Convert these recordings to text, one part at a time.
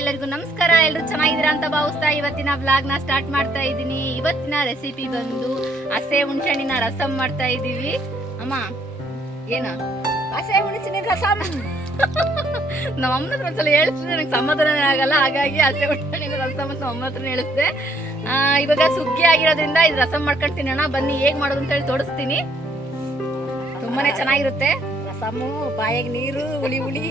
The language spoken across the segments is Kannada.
ಎಲ್ಲರಿಗೂ ನಮಸ್ಕಾರ. ಎಲ್ಲರೂ ಚೆನ್ನಾಗಿದ್ದೀರಾ ಅಂತ ಭಾವಿಸ್ತಾ ಇವತ್ತಿನ ವ್ಲಾಗ್ನ ಸ್ಟಾರ್ಟ್ ಮಾಡ್ತಾ ಇದ್ದೀನಿ. ಇವತ್ತಿನ ರೆಸಿಪಿ ಬಂದು ಹಸೆ ಹುಣಸೆಹಣ್ಣಿನ ರಸಂ ಮಾಡ್ತಾ ಇದ್ದೀವಿ. ಅಮ್ಮ ಏನ? ಹಸೆ ಹುಣಸಿನ ರಸಂ. ನಮ್ಮ ಅಮ್ಮನ ಹತ್ರ ಒಂದ್ಸಲ ಹೇಳ್ತೀನಿ ನನಗೆ ಸಮಾಧಾನನೇ ಆಗಲ್ಲ. ಹಾಗಾಗಿ ಹಸೆ ಹುಣ್ಸೆಹಣ್ಣಿನ ರಸಂ ಅಂತ ನಮ್ಮ ಹತ್ರ ಹೇಳಿಸ್ದೆ. ಇವಾಗ ಸುಗ್ಗಿ ಆಗಿರೋದ್ರಿಂದ ಇದು ರಸಂ ಮಾಡ್ಕೊಂಡು ಅಣ್ಣ ಬನ್ನಿ ಹೇಗ್ ಮಾಡೋದು ಅಂತ ಹೇಳಿ ತೋರಿಸ್ತೀನಿ. ತುಂಬಾನೇ ಚೆನ್ನಾಗಿರುತ್ತೆ. ರಸಮ್ಮು ಬಾಯಿಗೆ ನೀರು ಹುಳಿ ಹುಳಿ.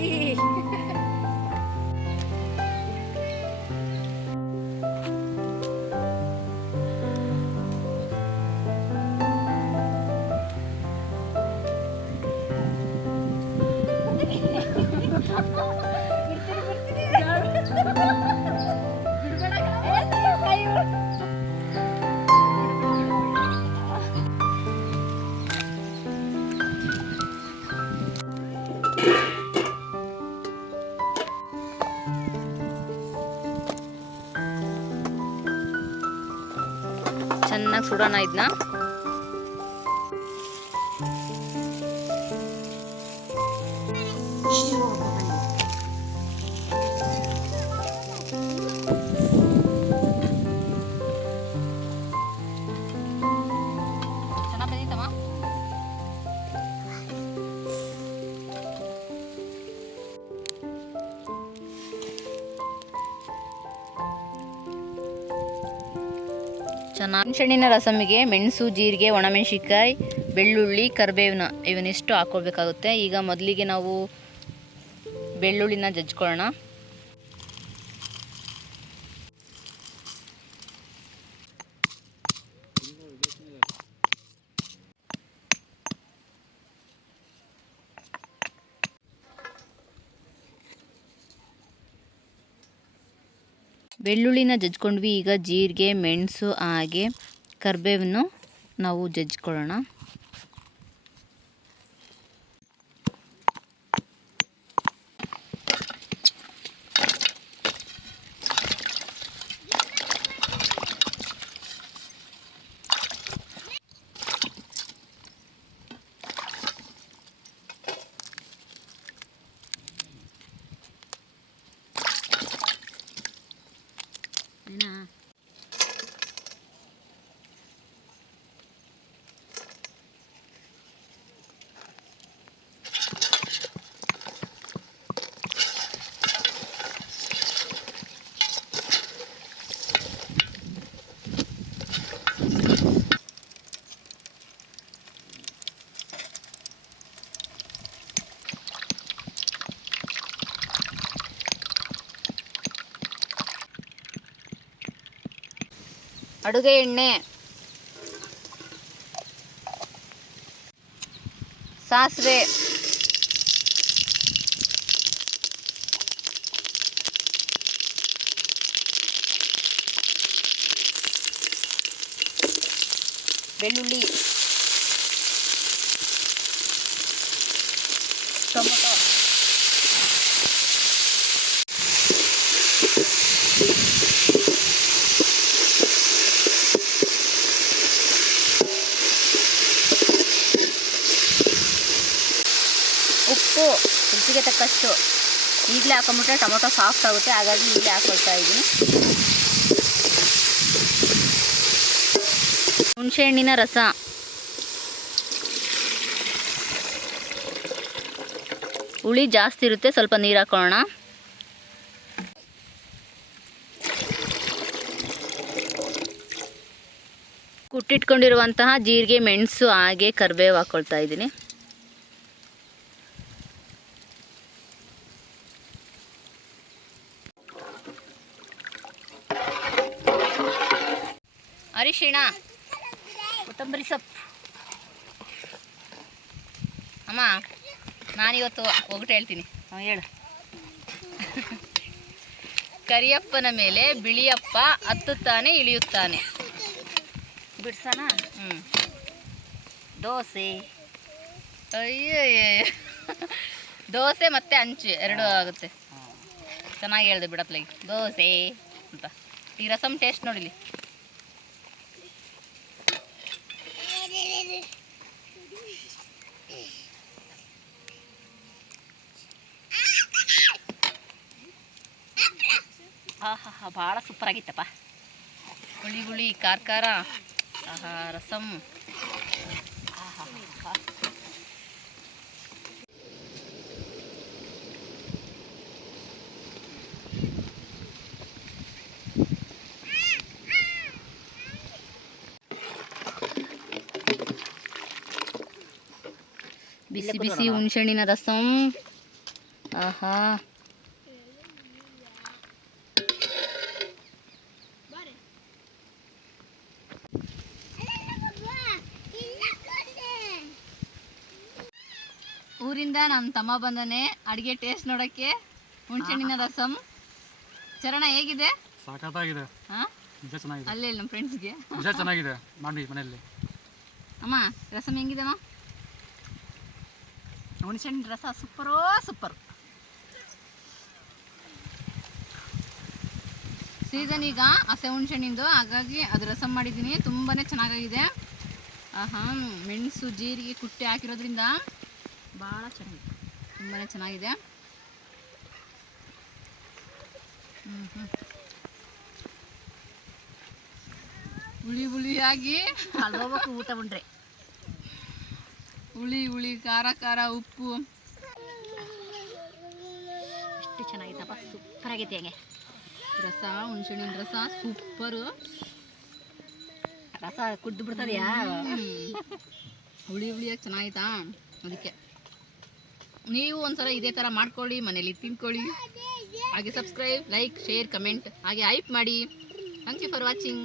ಚೆನ್ನಾಗಿ ಸುಡೋಣ ಇದನ್ನ ಚೆನ್ನಾಗಿ ಹಣ್ಣಿನ ರಸಮಿಗೆ ಮೆಣಸು, ಜೀರಿಗೆ, ಒಣಮೆಣಸಿನ್ಕಾಯಿ, ಬೆಳ್ಳುಳ್ಳಿ, ಕರಿಬೇವಿನ ಇವನ್ನಿಷ್ಟು ಹಾಕ್ಕೊಳ್ಬೇಕಾಗುತ್ತೆ ಈಗ ಮೊದಲಿಗೆ ನಾವು ಬೆಳ್ಳುಳ್ಳಿನ ಜಜ್ಕೊಳ್ಳೋಣ ಬೆಳ್ಳುಳ್ಳಿನ ಜಜ್ಕೊಂಡ್ವಿ. ಈಗ ಜೀರಿಗೆ ಮೆಣಸು ಹಾಗೆ ಕರಿಬೇವನ್ನು ನಾವು ಜಜ್ಕೊಳ್ಳೋಣ. ಅಡುಗೆ ಎಣ್ಣೆ ಸಾಸಿವೆ ಬೆಳ್ಳುಳ್ಳಿ ಟೊಮೊಟೊ ಉಪ್ಪು ರುಚಿಗೆ ತಕ್ಕಷ್ಟು. ಈಗಲೇ ಹಾಕೊಂಬಿಟ್ರೆ ಟೊಮೊಟೊ ಸಾಫ್ಟ್ ಆಗುತ್ತೆ, ಹಾಗಾಗಿ ಈಗಲೇ ಹಾಕೊಳ್ತಾ ಇದ್ದೀನಿ. ಹುಣಸೆಹಣ್ಣಿನ ರಸ. ಹುಳಿ ಜಾಸ್ತಿ ಇರುತ್ತೆ, ಸ್ವಲ್ಪ ನೀರು ಹಾಕೊಳ್ಳೋಣ. ಕುಟ್ಟಿಟ್ಕೊಂಡಿರುವಂತಹ ಜೀರಿಗೆ, ಮೆಣಸು, ಹಾಗೆ ಕರಿಬೇವು ಹಾಕ್ಕೊಳ್ತಾ ಇದ್ದೀನಿ. ಅರಿಶಿಣ ಕೊತ್ತಂಬರಿ ಸೊಪ್ಪು. ಅಮ್ಮ ನಾನಿವತ್ತು ಒಗಟು ಹೇಳ್ತೀನಿ. ಹಾಂ ಹೇಳು. ಕರಿಯಪ್ಪನ ಮೇಲೆ ಬಿಳಿಯಪ್ಪ ಹತ್ತುತ್ತಾನೆ ಇಳಿಯುತ್ತಾನೆ. ಬಿಡ್ಸೋಣ ಹ್ಞೂ ದೋಸೆ. ಅಯ್ಯೋ ದೋಸೆ ಮತ್ತೆ ಹಂಚು ಎರಡು ಆಗುತ್ತೆ. ಚೆನ್ನಾಗಿ ಹೇಳ್ದೆ ಬಿಡತ್ಲಾಗಿ ದೋಸೆ ಅಂತ. ಈ ರಸಮ್ ಟೇಸ್ಟ್ ನೋಡಿಲಿ. ಆಹಾ ಹಾ ಭಾಳ ಸೂಪರ್ ಆಗಿತ್ತಪ್ಪ. ಹುಳಿ ಹುಳಿ ಖಾರ ಖಾರ ಆಹಾ ರಸಂ. ಆಹಾ ಹಾ ಬಿಸಿ ಬಿಸಿ ಹುಣ್ಸೆಹಣ್ಣಿನ ರಸಂ. ಆಹಾ. ಊರಿಂದ ನಮ್ಮ ತಮ್ಮ ಬಂದನೆ. ಅಡಿಗೆ ಟೇಸ್ಟ್ ನೋಡಕ್ಕೆ. ಹುಣಸೆಹಣ್ಣಿನ ರಸಂ. ಚರಣ ಹೇಗಿದೆ? ಸಾಕಾಗಿದೆ ಹಾ? ನಿಜ ಚೆನ್ನಾಗಿದೆ. ಅಲ್ಲೇ ನಮ್ಮ ಫ್ರೆಂಡ್ಸ್ಗೆ ನಿಜ ಚೆನ್ನಾಗಿದೆ. ಮಾಡಿ ಮನೆಯಲ್ಲಿ. ಅಮ್ಮ ರಸಂ ಹೆಂಗಿದಮ್ಮ ಹುಣಸೆಹಣ್ಣಿನ ರಸ ಸೂಪರೋ ಸೂಪರ್ ಸೀಸನ್ ಈಗ ಹಸೆ ಹುಣಸೆಹಣ್ಣಿಂದು ಹಾಗಾಗಿ ಅದು ರಸಂ ಮಾಡಿದ್ದೀನಿ. ತುಂಬಾ ಚೆನ್ನಾಗಾಗಿದೆ. ಆಹಾ ಮೆಣಸು ಜೀರಿಗೆ ಕುಟ್ಟಿ ಹಾಕಿರೋದ್ರಿಂದ. ಭಾಳ ಚೆನ್ನಾಗಿದೆ. ತುಂಬಾ ಚೆನ್ನಾಗಿದೆ. ಹುಳಿ ಹುಳಿಯಾಗಿ ಹೋಗ್ಬೇಕು ಊಟ ಉಂಡ್ರೆ? ಹುಳಿ ಹುಳಿ ಖಾರ ಖಾರ ಉಪ್ಪು. ಎಷ್ಟು ಚೆನ್ನಾಗಿತ್ತಪ್ಪ ಸೂಪರ್ ಆಗೈತೆ ಹಂಗೆ. ರಸ ಹುಣ್ಸೆಣ್ಣಿನ ರಸ ಸೂಪರು ರಸ ಕುದ್ದು ಬಿಡ್ತದೆಯಾ? ಹುಳಿ ಹುಳಿಯಾಗಿ ಚೆನ್ನಾಗಿತ್ತಾ? ಅದಕ್ಕೆ. ನೀವು ಒಂದ್ಸಲ ಇದೇ ಥರ ಮಾಡ್ಕೊಳ್ಳಿ ಮನೇಲಿ ತಿನ್ಕೊಳ್ಳಿ ಹಾಗೆ ಸಬ್ಸ್ಕ್ರೈಬ್ ಲೈಕ್ ಶೇರ್ ಕಮೆಂಟ್ ಹಾಗೆ ಹೈಪ್ ಮಾಡಿ. Thank you for watching